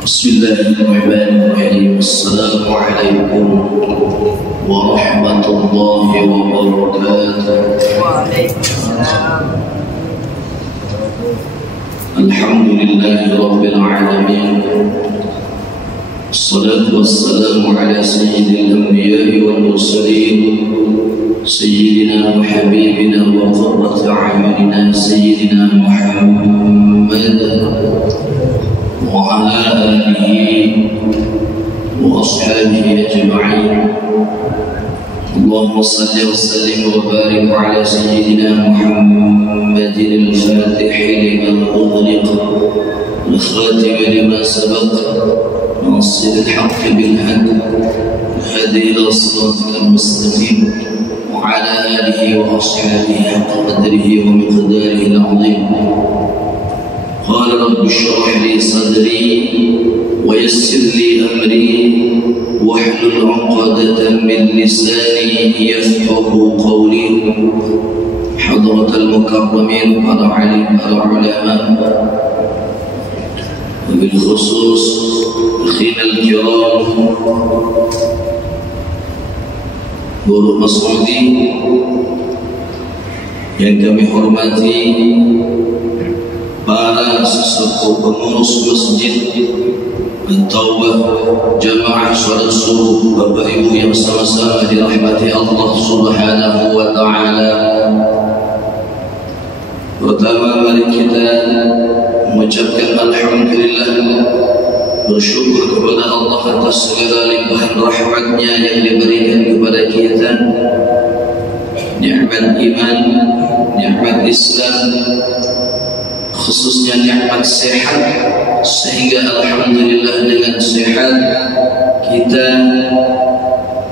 Bismillahirrahmanirrahim. Assalamualaikum warahmatullahi wabarakatuh. Waalaikumsalam. Alhamdulillahi rabbil alamin. Assalatu wassalamu ala sayyidil anbiya'i wal mursalin, sayyidina wa habibina wa qurrati a'yunina sayyidina Muhammad wa ala alihi wa ashabihi ajma'in. Allahumma salli wa sallim wa barik ala sayyidina Muhammadin al-Fatih liman ughliq al-khatim lima sabaq ناصر الحق بالحق الهادي إلى صراطك المستقيم وعلى آله وأصحابه حق قدره ومقداره العظيم. قال رب اشرح لي صدري ويسر لي أمري واحلل عقدة من لساني يفقه قولي. حضرة المكرمين العلماء وبالخصوص أخينا الكرام Guru Mas'udi yang kami hormati, para sesepuh pengurus masjid At-Taubah, jamaah salat subuh, Bapak Ibu yang sama-sama dirahmati Allah Subhanahu wa Ta'ala. Pertama, mari kita mengucapkan alhamdulillah, bersyukur kepada Allah atas segala limpahan rahmatnya yang diberikan kepada kita, nikmat iman, nikmat Islam, khususnya nikmat sehat, sehingga alhamdulillah dengan sehat kita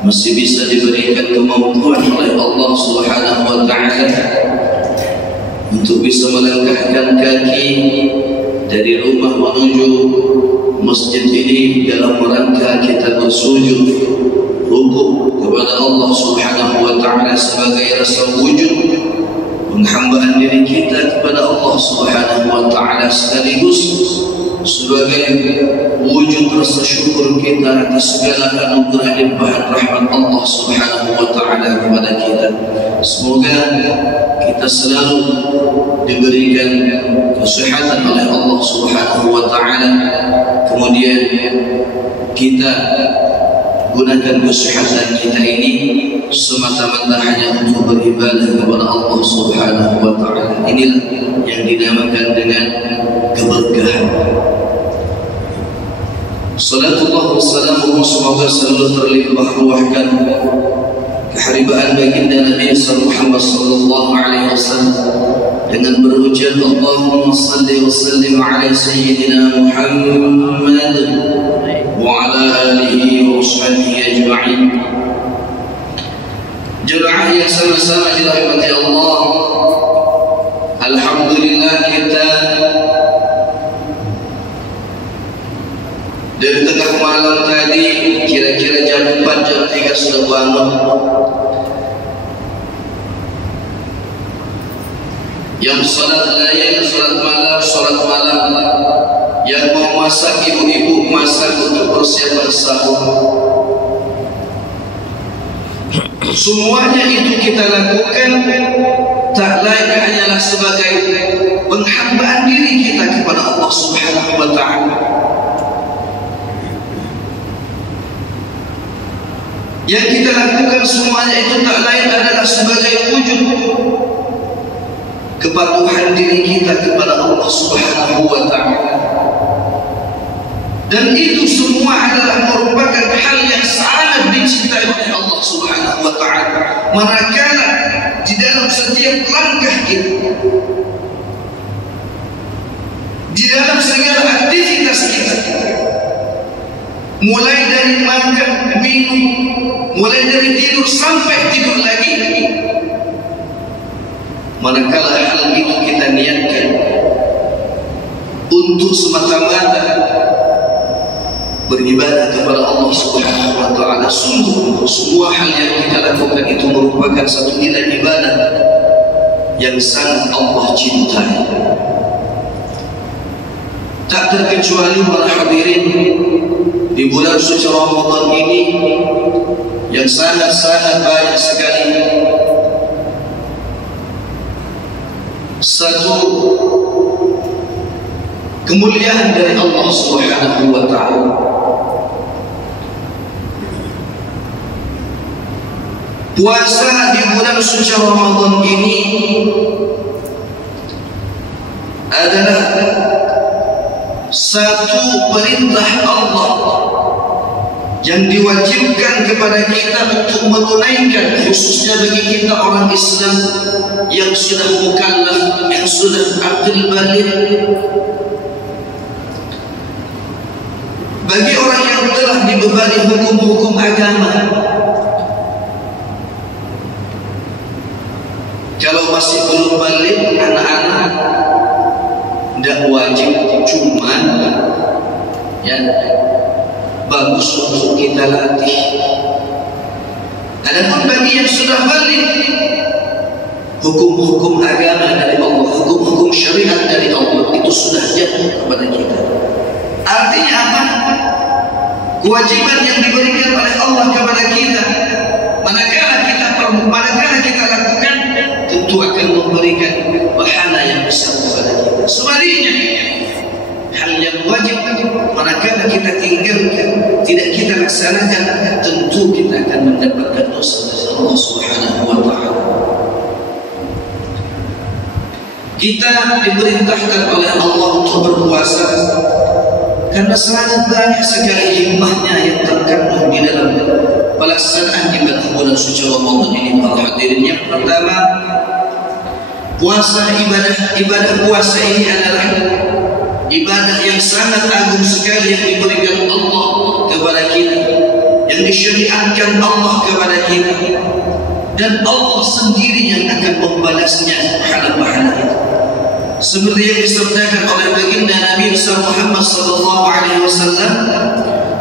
masih bisa diberikan kemampuan oleh Allah Subhanahu wa Ta'ala untuk bisa melangkahkan kaki dari rumah menuju masjid ini dalam rangka kita bersujud rukuk kepada Allah Subhanahu wa Ta'ala sebagai rasa wujud penghambaan diri kita kepada Allah Subhanahu wa Ta'ala, sekaligus sebagai wujud rasa syukur kita atas segala anugerah limpahan rahmat Allah Subhanahu wa Ta'ala kepada kita. Semoga kita selalu diberikan kesehatan oleh Allah Subhanahu wa Ta'ala, kemudian kita gunakan kesehatan kita ini semata-mata hanya untuk beribadah kepada Allah Subhanahu wa Ta'ala. Inilah yang dinamakan dengan keberkahan. Salatullah wassalamuhu, semoga selalu terlimpah ruahkan keharibaan baginda Nabi Muhammad sallallahu alaihi wasallam dengan berucap Allahumma salli wa sallim ala sayyidina Muhammad wa ala alihi wa sahbihi ajma'in. Jemaah yang sama-sama dirahmati Allah, alhamdulillah kita dari tengah malam tadi, kira-kira jam 4, jam 3 sudah bangun. Yang salat layar, salat malam, yang mau masak, ibu-ibu masak untuk persiapan sahur. Semuanya itu kita lakukan tak lain hanyalah sebagai penghambaan diri kita kepada Allah Subhanahu wa Ta'ala. Yang kita lakukan semuanya itu tak lain adalah sebagai wujud kepatuhan diri kita kepada Allah Subhanahu wa Ta'ala. Dan itu semua adalah merupakan hal yang sangat dicintai oleh Allah Subhanahu wa Ta'ala. Manakala di dalam setiap langkah kita, di dalam segala aktivitas kita, mulai dari makan, minum, mulai dari tidur sampai tidur lagi, manakala hal itu kita niatkan untuk semata-mata beribadah kepada Allah Subhanahu wa Ta'ala, sungguh semua hal yang kita lakukan itu merupakan satu nilai ibadah yang sangat Allah cintai. Tak terkecuali para hadirin di bulan suci Ramadan ini yang sangat-sangat banyak sekali satu kemuliaan dari Allah Subhanahu wa ta'ala. Puasa di bulan suci Ramadan ini adalah satu perintah Allah yang diwajibkan kepada kita untuk menunaikan, khususnya bagi kita orang Islam yang sudah mukallaf, yang sudah aqil baligh. Bagi orang yang telah dibebani hukum-hukum agama, kalau masih belum balik, anak-anak tidak wajib, cuman ya bagus untuk kita latih. Adapun bagi yang sudah balik, hukum-hukum agama dari Allah, hukum-hukum syariat dari Allah itu sudah jatuh kepada kita. Artinya apa? Kewajiban yang diberikan oleh Allah kepada kita, manakala kita lakukan, tentu akan memberikan pahala yang besar kepada kita. Sebaliknya, hal yang wajib manakala kita tinggalkan, tidak kita laksanakan, tentu kita akan mendapatkan dosa dari Allah Subhanahu wa ta'ala. Kita diperintahkan oleh Allah untuk berpuasa karena sangat banyak sekali hikmahnya yang terkandung di dalam pelaksanaan ibadah bulan suci Ramadan ini, para hadirin. Yang pertama, puasa, ibadah puasa ini adalah ibadah yang sangat agung sekali yang diberikan Allah kepada kita, yang disyariatkan Allah kepada kita, dan Allah sendiri yang akan membalasnya pahala-pahala itu. Seperti yang disabdakan oleh baginda Nabi Muhammad sallallahu alaihi wasallam,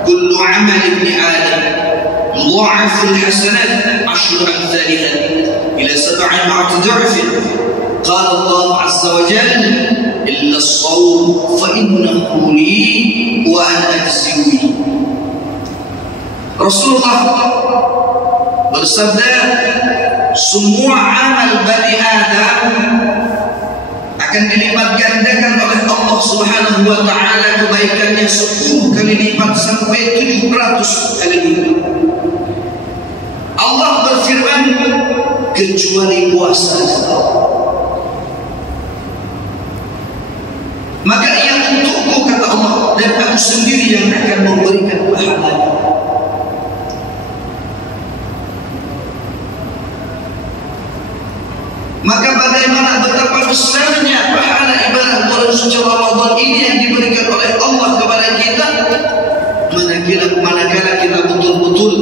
"Kullu 'amal ibni Adam yudha'afu al-hasanat 'ashru amthaliha ila 700 dha'fin." Qala Allah 'azza wa jalla, "Illa as-shawm fa innahu li wa ana ajzi bihi." Rasulullah bersabda, semua amal Bani Adam akan dilipat gandakan oleh Allah Subhanahu wa ta'ala, kebaikannya 10 kali lipat sampai 700 kali lipat. Allah berfirman, kecuali puasa, maka ia untukku, kata Allah, dan aku sendiri yang akan memberikan pahalanya. Maka bagaimana betapa besarnya pahala ibadah bulan suci Ramadan ini yang diberikan oleh Allah kepada kita, manakala kita betul-betul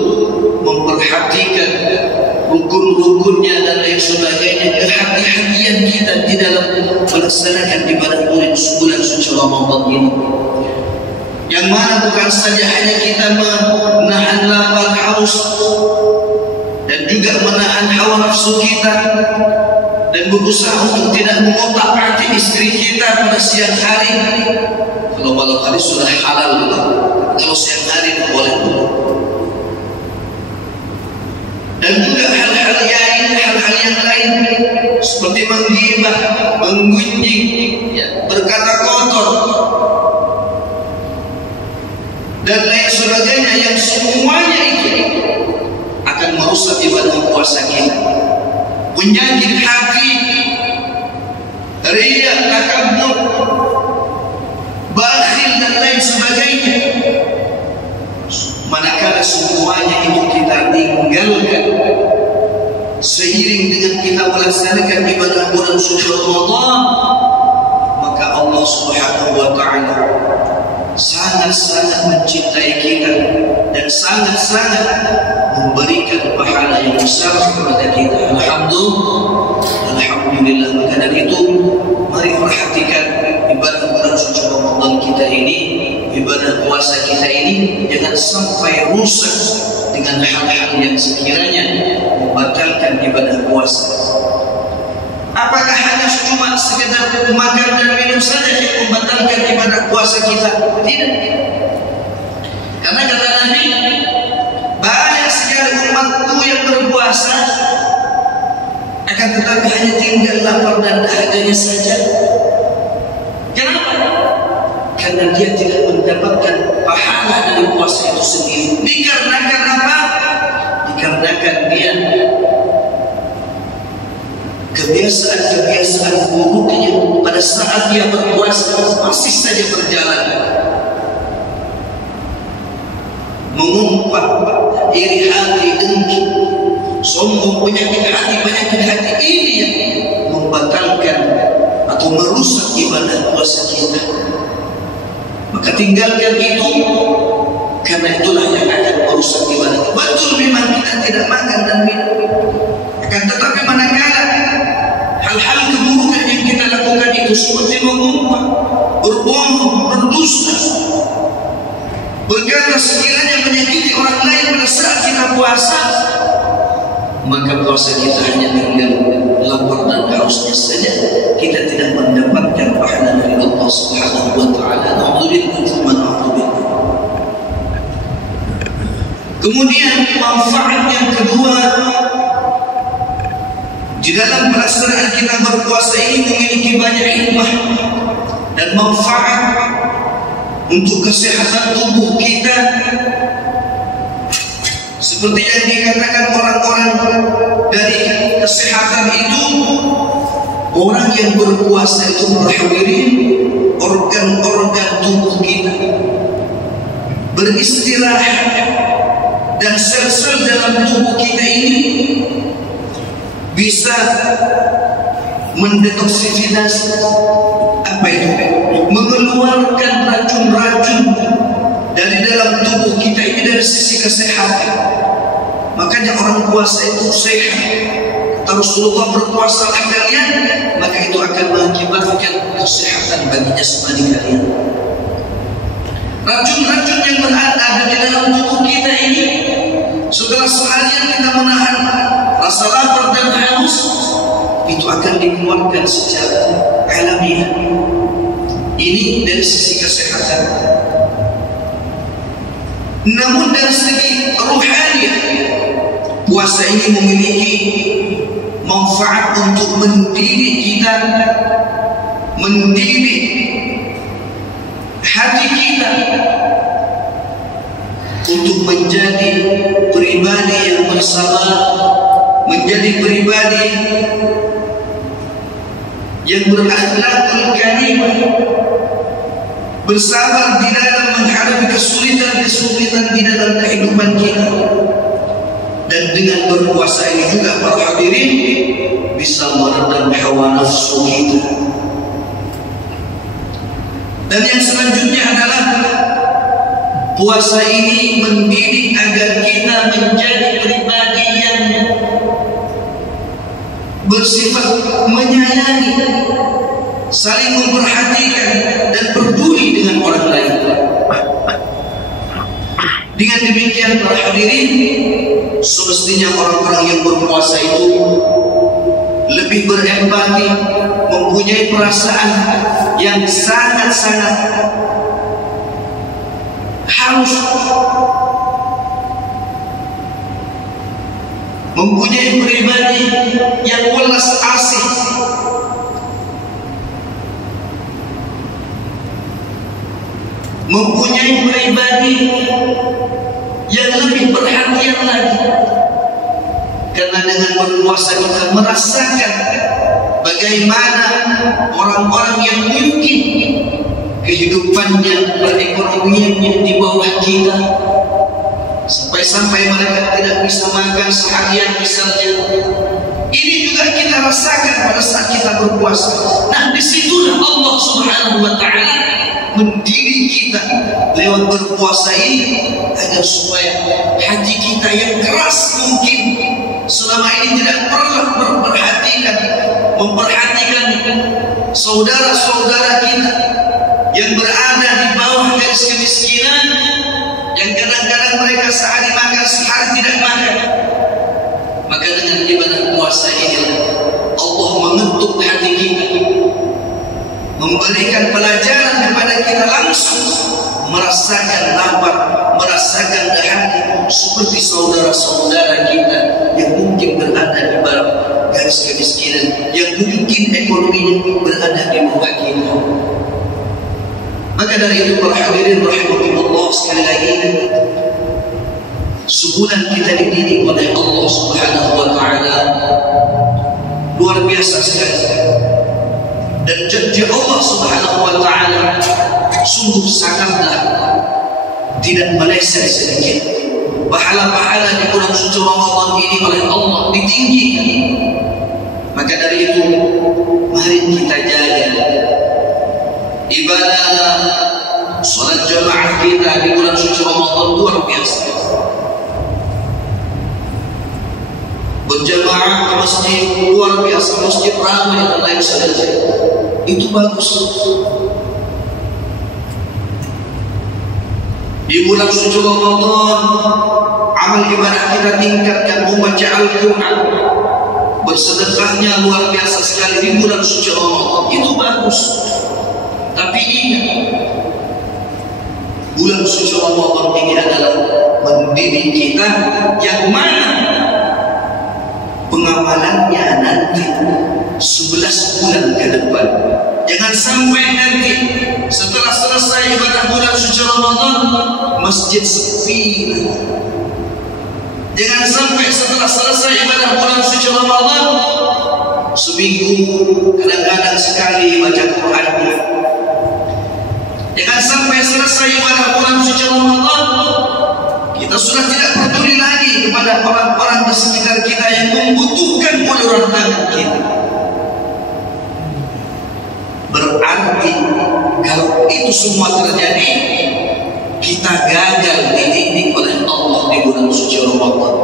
memperhatikan rukun-rukunnya dan lain sebagainya, kehati-hatian kita di dalam melaksanakan ibadah bulan suci Ramadan ini, yang mana bukan saja hanya kita menahan lapar haus dan juga menahan hawa nafsu kita, dan berusaha untuk tidak mengotak-atik istri kita pada siang hari. Kalau malam hari sudah halal, kalau siang hari boleh. Dan juga hal-hal yang lain seperti menggibah, menggunjing, berkata kotor dan lain sebagainya, yang semuanya itu akan merusak ibadah puasa kita. Penyakit hati, riya, takabur, bakhil dan lain sebagainya, manakala semuanya itu kita tinggalkan seiring dengan kita melaksanakan ibadah bulan suci Ramadan, maka Allah Subhanahu wa ta'ala sangat-sangat mencintai kita dan sangat-sangat memberikan pahala yang besar kepada kita. Alhamdulillah. Maka dari itu, mari perhatikan ibadah bulan suci Ramadan kita ini, ibadah puasa kita ini, jangan sampai rusak dengan hal-hal yang sekiranya membatalkan ibadah puasa. Apakah hanya cuma sekedar makan dan minum saja yang membatalkan ibadah puasa? puasa kita. Tidak. Karena kata Nabi, banyak sekali umatku yang berpuasa, akan tetapi hanya tinggal lapar dan dahaganya saja. Kenapa? Karena dia tidak mendapatkan pahala dari puasa itu sendiri. Dikarenakan apa? Dikarenakan dia kebiasaan-kebiasaan buruknya pada saat dia berpuasa masih saja berjalan. Mengumpat, iri hati, dengki, sombong, penyakit hati ini yang membatalkan atau merusak ibadah puasa kita. Maka tinggalkan itu, karena itulah yang akan merusak ibadah. Betul memang kita tidak makan dan minum, akan tetapi manakala hal-hal keburukan yang kita lakukan itu seperti mengumpat, berbohong, berdusta, berkata sekiranya menyakiti orang lain pada saat kita puasa, maka puasa kita hanya tinggal lapar dan hausnya saja. Kita tidak mendapatkan pahala dari Allah Subhanahu wa taala. Kemudian manfaat yang kedua di dalam pelaksanaan kita berpuasa ini memiliki banyak hikmah dan manfaat untuk kesehatan tubuh kita. Seperti yang dikatakan orang-orang dari kesehatan itu, orang yang berpuasa itu menghadiri organ-organ tubuh kita beristirahat, dan sel-sel dalam tubuh kita ini bisa mendetoksifikasi, apa itu? Mengeluarkan racun-racun dari dalam tubuh kita ini dari sisi kesehatan. Makanya orang puasa itu sehat. Kata Rasulullah, berpuasalah kalian, maka itu akan mengakibatkan kesehatan baginya semadi kalian. Racun-racun yang berada di dalam tubuh kita ini, setelah seharian kita menahan rasa lapar dan haus, itu akan dikeluarkan secara alamiah. Ini dari sisi kesehatan. Namun dari segi rohaniah, puasa ini memiliki manfaat untuk mendidik kita, mendidik hati kita untuk menjadi pribadi yang bersabar, menjadi pribadi yang berakhlakul karimah, bersabar di dalam menghadapi kesulitan-kesulitan di dalam kehidupan kita. Dan dengan berpuasa ini juga para hadirin bisa meredam hawa nafsu kita. Dan yang selanjutnya adalah puasa ini mendidik agar kita menjadi pribadi yang bersifat menyayangi, saling memperhatikan dan peduli dengan orang lain. Dengan demikian para hadirin, semestinya orang-orang yang berpuasa itu lebih berempati, mempunyai perasaan yang sangat-sangat halus, mempunyai pribadi yang welas asih, mempunyai pribadi yang lebih perhatian lagi. Karena dengan berpuasa kita merasakan bagaimana orang-orang yang mungkin kehidupannya, perekonomiannya di bawah kita, sampai-sampai mereka tidak bisa makan seharian misalnya. Ini juga kita rasakan pada saat kita berpuasa. Nah, disitulah Allah Subhanahu wa taala mendidik kita lewat berpuasa ini agar supaya hati kita yang keras mungkin selama ini tidak pernah memperhatikan saudara-saudara kita yang berada di bawah garis kemiskinan, yang kadang-kadang mereka sehari makan, sehari tidak makan. Maka dengan ibadah puasa ini Allah mengetuk hati kita, memberikan pelajaran kepada kita langsung langsung merasakan lapar, merasakan dahaga seperti saudara-saudara kita yang mungkin berada di bawah garis kemiskinan, yang mungkin ekonominya berada di bawah kita. Maka dari itu para hadirin rahimakumullah, sekali lagi sebulan kita dididik oleh Allah Subhanahu wa taala luar biasa sekali. Dan janji Allah Subhanahu wa taala sungguh sangatlah tidak meleset sedikit. Pahala-pahala di bulan suci Ramadan ini oleh Allah ditinggikan. Maka dari itu mari kita jaga ibadah salat jamaah kita di bulan suci Ramadan luar biasa. Berjamaah ke masjid luar biasa, masjid ramai dan lain sebagainya. Itu bagus. Di bulan suci Ramadan amal ibadah kita tingkatkan, membaca Al-Quran, bersedekahnya luar biasa sekali di bulan suci Ramadan. Itu bagus. Tapi ingat, bulan suci Ramadan ini adalah mendidik kita yang mana pengamalannya nanti 11 bulan ke depan. Jangan sampai nanti setelah selesai ibadah bulan suci Ramadan masjid sepi. Jangan sampai setelah selesai ibadah bulan suci Ramadan seminggu kadang-kadang sekali baca Quran. Jangan sampai selesai ibadah bulan suci Ramadan kita sudah tidak peduli lagi kepada orang-orang di sekitar kita yang membutuhkan uluran tangan kita. Berarti kalau itu semua terjadi, kita gagal dididik oleh Allah di bulan suci Ramadan.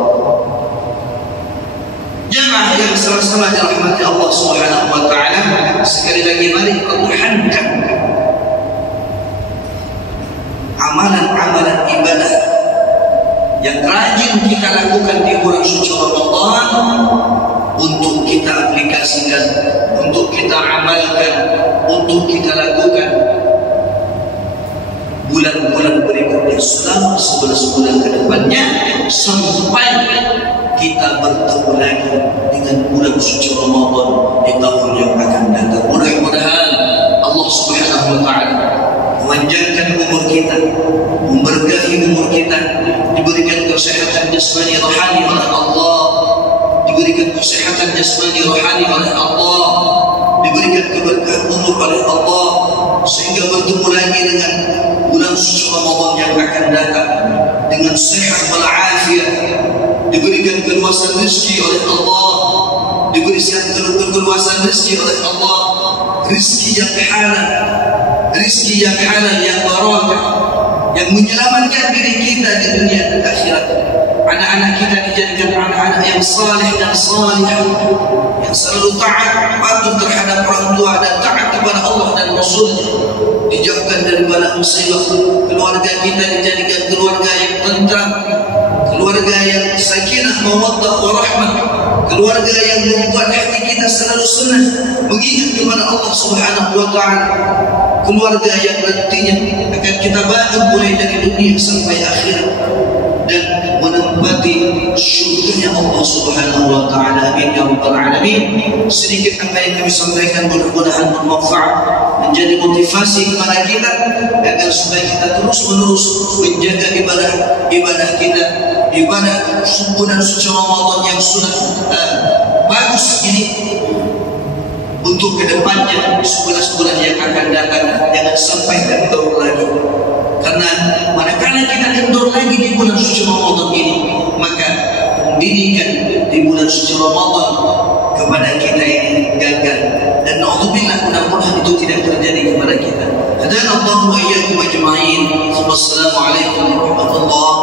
Jamaah yang sama-sama dirahmati Allah Subhanahu wa taala, sekali lagi mari pertahankan amalan-amalan ibadah yang rajin kita lakukan di bulan suci Ramadan untuk kita aplikasikan, untuk kita amalkan, untuk kita lakukan bulan-bulan berikutnya selama 11 bulan ke depannya sampai kita bertemu lagi dengan bulan suci Ramadan di tahun yang akan datang. Mudah-mudahan Allah Subhanahu wa taala memanjangkan umur kita, memberkahi umur kita, diberikan kesehatan jasmani rohani oleh Allah, diberikan kesehatan jasmani rohani oleh Allah, diberikan keberkahan umur oleh Allah, sehingga bertemu lagi dengan bulan suci Ramadan yang akan datang dengan sehat walafiat, diberikan keluasan rezeki oleh Allah, diberikan keluasan rezeki oleh Allah, rezeki yang halal, rezeki yang halal, yang barakah, yang menyelamatkan diri kita di dunia dan akhirat. Anak-anak kita dijadikan anak-anak yang saleh dan salihah, yang selalu taat, patuh terhadap orang tua dan taat kepada Allah dan Rasulnya. Dijauhkan dari bala musibah. Keluarga kita dijadikan keluarga yang tentram, keluarga yang sakinah, mawaddah, warahmah, keluarga yang membuat hati kita selalu senang mengingat kepada Allah Subhanahu wa taala, keluarga yang nantinya akan kita bangun mulai dari dunia sampai akhirat dan menempati syurganya Allah Subhanahu wa taala. Amin ya rabbal alamin. Sedikit apa yang kami sampaikan mudah-mudahan bermanfaat, menjadi motivasi kepada kita agar supaya kita terus-menerus menjaga ibadah kita, ibadah bulan suci Ramadan yang sudah bagus ini untuk kedepannya 11 bulan yang akan datang. Jangan sampai kendor lagi, karena manakala kita kendor lagi di bulan suci Ramadan ini, maka pendidikan di bulan suci Ramadan kepada kita ini gagal, dan naudzubillah, mudah-mudahan itu tidak terjadi kepada kita. Hadana Allahu wa iyyakum ajma'in. Wassalamualaikum warahmatullahi